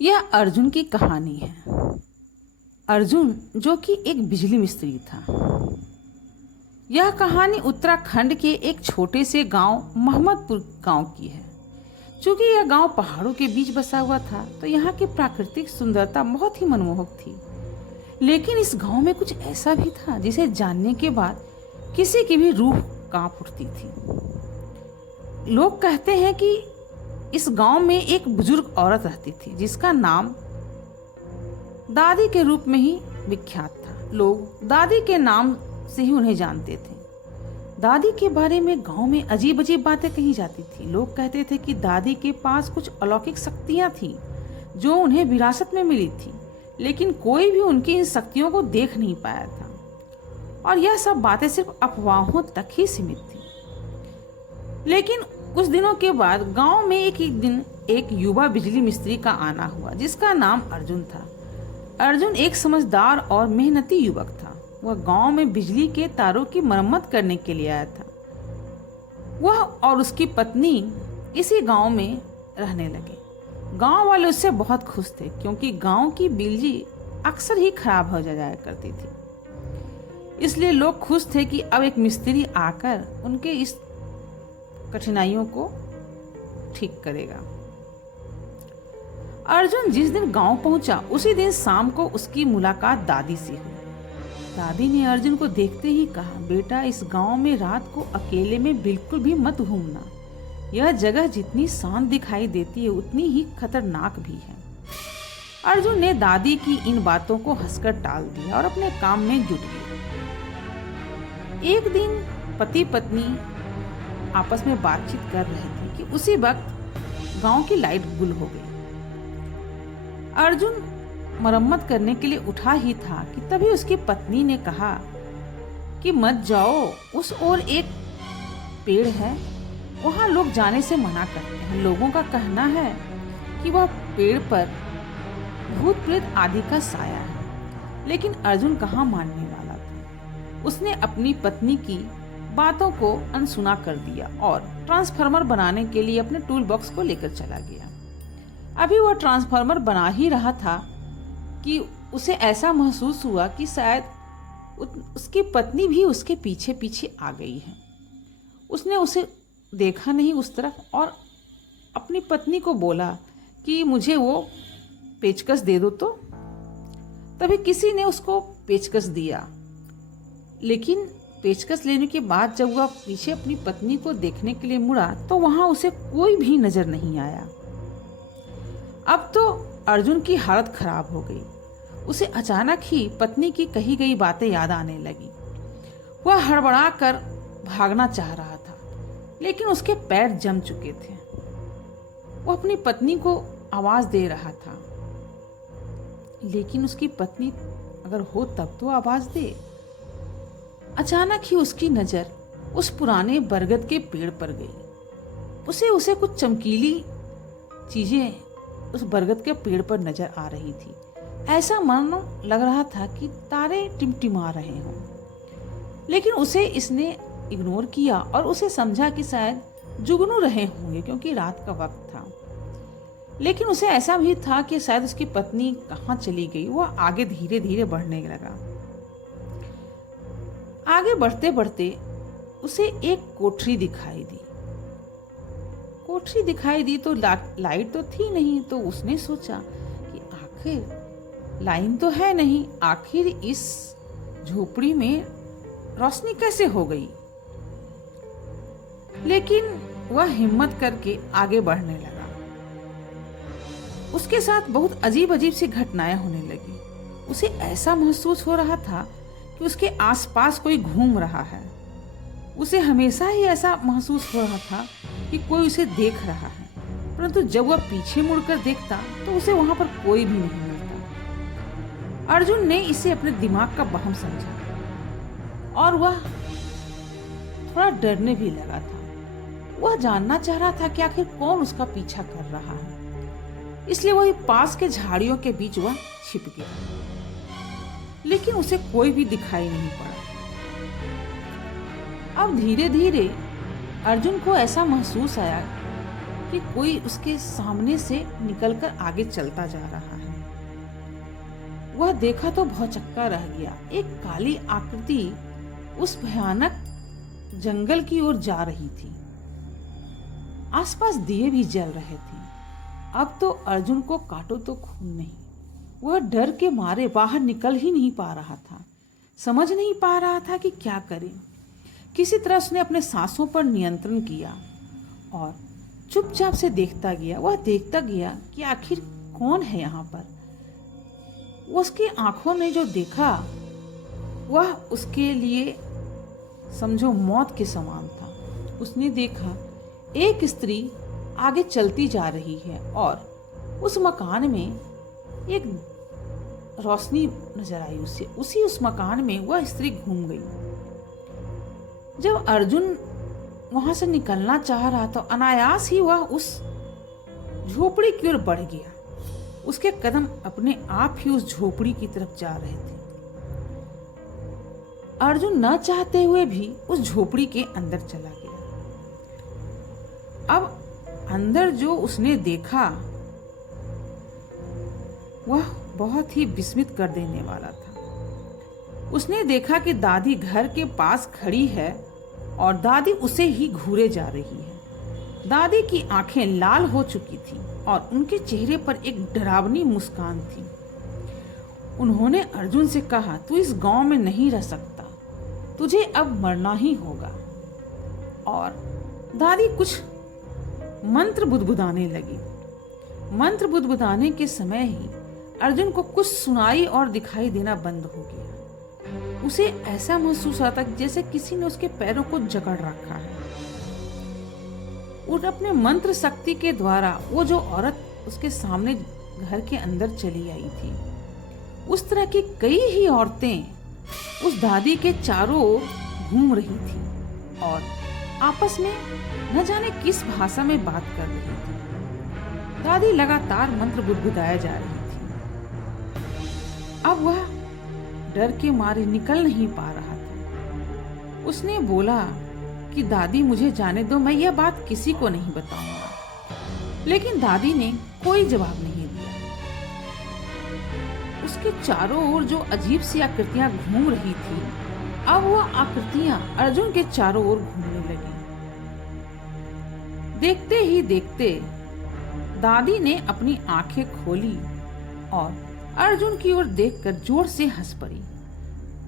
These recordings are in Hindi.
यह अर्जुन की कहानी है। अर्जुन जो कि एक बिजली मिस्त्री था। यह कहानी उत्तराखंड के एक छोटे से गांव मोहम्मदपुर गांव की है। चूंकि यह गांव पहाड़ों के बीच बसा हुआ था तो यहाँ की प्राकृतिक सुंदरता बहुत ही मनमोहक थी। लेकिन इस गांव में कुछ ऐसा भी था जिसे जानने के बाद किसी की भी रूह कांप उठती थी। लोग कहते हैं कि इस गांव में एक बुजुर्ग औरत रहती थी जिसका नाम दादी के रूप में ही विख्यात था। लोग दादी के नाम से ही उन्हें जानते थे। दादी के बारे में गांव में अजीब अजीब बातें कही जाती थी। लोग कहते थे कि दादी के पास कुछ अलौकिक शक्तियां थीं जो उन्हें विरासत में मिली थी, लेकिन कोई भी उनकी इन शक्तियों को देख नहीं पाया था और यह सब बातें सिर्फ अफवाहों तक ही सीमित थी। लेकिन कुछ दिनों के बाद गांव में एक दिन एक युवा बिजली मिस्त्री का आना हुआ जिसका नाम अर्जुन था। अर्जुन एक समझदार और मेहनती युवक था। वह गांव में बिजली के तारों की मरम्मत करने के लिए आया था। वह और उसकी पत्नी इसी गांव में रहने लगे। गांव वाले उससे बहुत खुश थे क्योंकि गांव की बिजली अक्सर ही खराब हो जाया करती थी। इसलिए लोग खुश थे कि अब एक मिस्त्री आकर उनके इस कठिनाइयों को ठीक करेगा। अर्जुन जिस दिन गांव पहुंचा उसी दिन शाम को उसकी मुलाकात दादी से हुई। दादी ने अर्जुन को देखते ही कहा, बेटा इस गांव में रात को अकेले में बिल्कुल भी मत घूमना। यह जगह जितनी शांत दिखाई देती है उतनी ही खतरनाक भी है। अर्जुन ने दादी की इन बातों को हंसकर टाल दिया और अपने काम में जुट गया। एक दिन पति पत्नी आपस में बातचीत कर रहे थे कि उसी वक्त गांव की लाइट गुल हो गई। अर्जुन मरम्मत करने के लिए उठा ही था कि तभी उसकी पत्नी ने कहा कि मत जाओ, उस ओर एक पेड़ है, वहां लोग जाने से मना करते हैं। लोगों का कहना है कि वह पेड़ पर भूत प्रेत आदि का साया है। लेकिन अर्जुन कहाँ मानने वाला था। उसने अपनी पत्नी की बातों को अनसुना कर दिया और ट्रांसफार्मर बनाने के लिए अपने टूल बॉक्स को लेकर चला गया। अभी वह ट्रांसफार्मर बना ही रहा था कि उसे ऐसा महसूस हुआ कि शायद उसकी पत्नी भी उसके पीछे पीछे आ गई है। उसने उसे देखा नहीं उस तरफ और अपनी पत्नी को बोला कि मुझे वो पेचकस दे दो। तो तभी किसी ने उसको पेचकस दिया। लेकिन पेचकस लेने के बाद जब वह पीछे अपनी पत्नी को देखने के लिए मुड़ा तो वहां उसे कोई भी नजर नहीं आया। अब तो अर्जुन की हालत खराब हो गई। उसे अचानक ही पत्नी की कही गई बातें याद आने लगी। वह हड़बड़ा कर भागना चाह रहा था लेकिन उसके पैर जम चुके थे। वह अपनी पत्नी को आवाज दे रहा था लेकिन उसकी पत्नी अगर हो तब तो आवाज दे। अचानक ही उसकी नजर उस पुराने बरगद के पेड़ पर गई। उसे कुछ चमकीली चीजें उस बरगद के पेड़ पर नजर आ रही थी। ऐसा मानो लग रहा था कि तारे टिमटिमा रहे हों। लेकिन उसे इसने इग्नोर किया और उसे समझा कि शायद जुगनू रहे होंगे क्योंकि रात का वक्त था। लेकिन उसे ऐसा भी था कि शायद उसकी पत्नी कहाँ चली गई। वह आगे धीरे धीरे बढ़ने लगा। आगे बढ़ते बढ़ते उसे एक कोठरी दिखाई दी। कोठरी दिखाई दी तो लाइट तो थी नहीं। तो उसने सोचा कि आखिर लाइन तो है नहीं, आखिर इस झोपड़ी में रोशनी कैसे हो गई। लेकिन वह हिम्मत करके आगे बढ़ने लगा। उसके साथ बहुत अजीब अजीब सी घटनाएं होने लगी। उसे ऐसा महसूस हो रहा था कि उसके आसपास कोई घूम रहा है। उसे हमेशा ही ऐसा महसूस हो रहा था कि कोई उसे देख रहा है, परंतु जब वह पीछे मुड़कर देखता तो उसे वहां पर कोई भी नहीं मिलता। अर्जुन ने इसे अपने दिमाग का वहम समझा और वह थोड़ा डरने भी लगा था। वह जानना चाह रहा था कि आखिर कौन उसका पीछा कर रहा है। इसलिए वही पास के झाड़ियों के बीच वह छिप गया, लेकिन उसे कोई भी दिखाई नहीं पड़ा। अब धीरे धीरे अर्जुन को ऐसा महसूस आया कि कोई उसके सामने से निकलकर आगे चलता जा रहा है। वह देखा तो भौचक्का रह गया। एक काली आकृति उस भयानक जंगल की ओर जा रही थी। आसपास दिए भी जल रहे थे। अब तो अर्जुन को काटो तो खून नहीं। वह डर के मारे बाहर निकल ही नहीं पा रहा था, समझ नहीं पा रहा था कि क्या करे। किसी तरह उसने अपने सांसों पर नियंत्रण किया और चुपचाप से देखता गया। वह देखता गया कि आखिर कौन है यहाँ पर। उसकी आंखों ने जो देखा वह उसके लिए समझो मौत के समान था। उसने देखा एक स्त्री आगे चलती जा रही है और उस मकान में एक रोशनी नजर आई उसे। उस मकान में वह स्त्री घूम गई। जब अर्जुन वहां से निकलना चाह रहा तो अनायास ही वह उस झोपड़ी की ओर बढ़ गया। उसके कदम अपने आप ही उस झोपड़ी की तरफ जा रहे थे। अर्जुन न चाहते हुए भी उस झोपड़ी के अंदर चला गया। अब अंदर जो उसने देखा वह बहुत ही विस्मित कर देने वाला था। उसने देखा कि दादी घर के पास खड़ी है और दादी उसे ही घूरे जा रही है। दादी की आंखें लाल हो चुकी थीं और उनके चेहरे पर एक डरावनी मुस्कान थी। उन्होंने अर्जुन से कहा, तू इस गांव में नहीं रह सकता, तुझे अब मरना ही होगा। और दादी कुछ मंत्र बुदबुदाने लगी। मंत्र बुदबुदाने के समय ही अर्जुन को कुछ सुनाई और दिखाई देना बंद हो गया। उसे ऐसा महसूस होता जैसे किसी ने उसके पैरों को जकड़ रखा है। और अपने मंत्र शक्ति के द्वारा वो जो औरत उसके सामने घर के अंदर चली आई थी, उस तरह की कई ही औरतें उस दादी के चारों ओर घूम रही थी और आपस में न जाने किस भाषा में बात कर रही थी। दादी लगातार मंत्र बुदबुदाया जा रही थी। अब वह डर के मारे निकल नहीं पा रहा था। उसने बोला कि दादी मुझे जाने दो, मैं यह बात किसी को नहीं बताऊंगा। लेकिन दादी ने कोई जवाब नहीं दिया। उसके चारों ओर जो अजीब सी आकृतियां घूम रही थी, अब वह आकृतियां अर्जुन के चारों ओर घूमने लगी। देखते ही देखते दादी ने अपनी आंखें खोली और अर्जुन की ओर देखकर जोर से हंस पड़ी।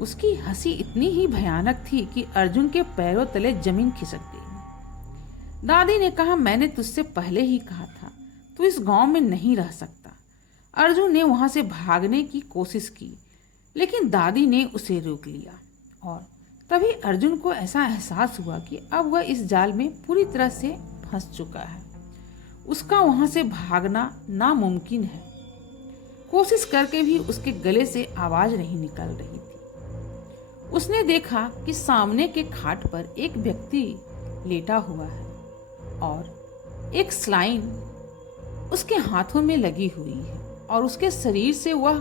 उसकी हंसी इतनी ही भयानक थी कि अर्जुन के पैरों तले जमीन खिसक गई। दादी ने कहा, मैंने तुझसे पहले ही कहा था, तू इस गांव में नहीं रह सकता। अर्जुन ने वहां से भागने की कोशिश की, लेकिन दादी ने उसे रोक लिया। और तभी अर्जुन को ऐसा एहसास हुआ कि अब वह इस जाल में पूरी तरह से फंस चुका है। उसका वहां से भागना नामुमकिन है। कोशिश करके भी उसके गले से आवाज नहीं निकल रही थी। उसने देखा कि सामने के खाट पर एक व्यक्ति लेटा हुआ है और एक स्लाइन उसके हाथों में लगी हुई है और उसके शरीर से वह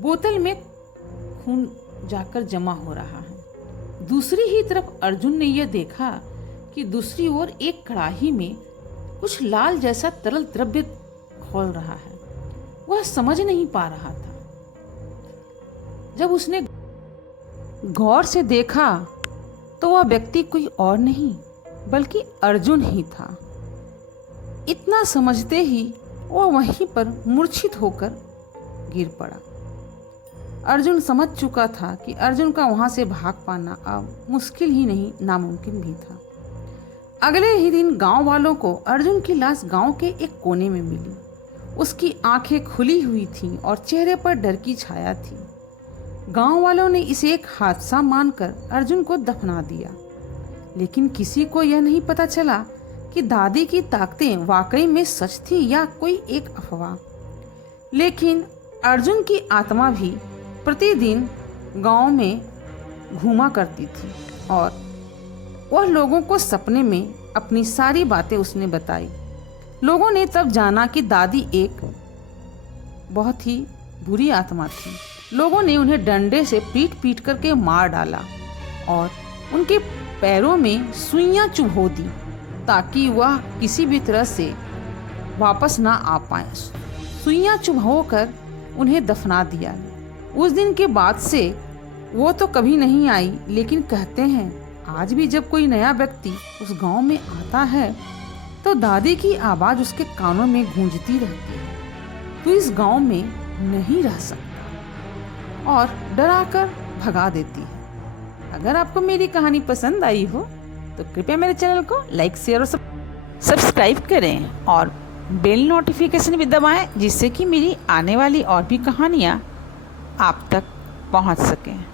बोतल में खून जाकर जमा हो रहा है। दूसरी ही तरफ अर्जुन ने यह देखा कि दूसरी ओर एक कड़ाही में कुछ लाल जैसा तरल द्रव्य खौल रहा है। वह समझ नहीं पा रहा था। जब उसने गौर से देखा तो वह व्यक्ति कोई और नहीं बल्कि अर्जुन ही था। इतना समझते ही वह वहीं पर मूर्छित होकर गिर पड़ा। अर्जुन समझ चुका था कि अर्जुन का वहां से भाग पाना अब मुश्किल ही नहीं नामुमकिन भी था। अगले ही दिन गांव वालों को अर्जुन की लाश गांव के एक कोने में मिली। उसकी आंखें खुली हुई थीं और चेहरे पर डर की छाया थी। गांव वालों ने इसे एक हादसा मानकर अर्जुन को दफना दिया, लेकिन किसी को यह नहीं पता चला कि दादी की ताकतें वाकई में सच थी या कोई एक अफवाह। लेकिन अर्जुन की आत्मा भी प्रतिदिन गांव में घूमा करती थी और वह लोगों को सपने में अपनी सारी बातें उसने बताई। लोगों ने तब जाना कि दादी एक बहुत ही बुरी आत्मा थी। लोगों ने उन्हें डंडे से पीट पीट करके मार डाला और उनके पैरों में सुइयां चुभो दी, ताकि वह किसी भी तरह से वापस ना आ पाए। सुइयां चुभोकर उन्हें दफना दिया। उस दिन के बाद से वो तो कभी नहीं आई, लेकिन कहते हैं आज भी जब कोई नया व्यक्ति उस गांव में आता है तो दादी की आवाज़ उसके कानों में गूंजती रहती है, तू इस गांव में नहीं रह सकता, और डराकर भगा देती है। अगर आपको मेरी कहानी पसंद आई हो तो कृपया मेरे चैनल को लाइक, शेयर और सब्सक्राइब करें और बेल नोटिफिकेशन भी दबाएं, जिससे कि मेरी आने वाली और भी कहानियाँ आप तक पहुंच सकें।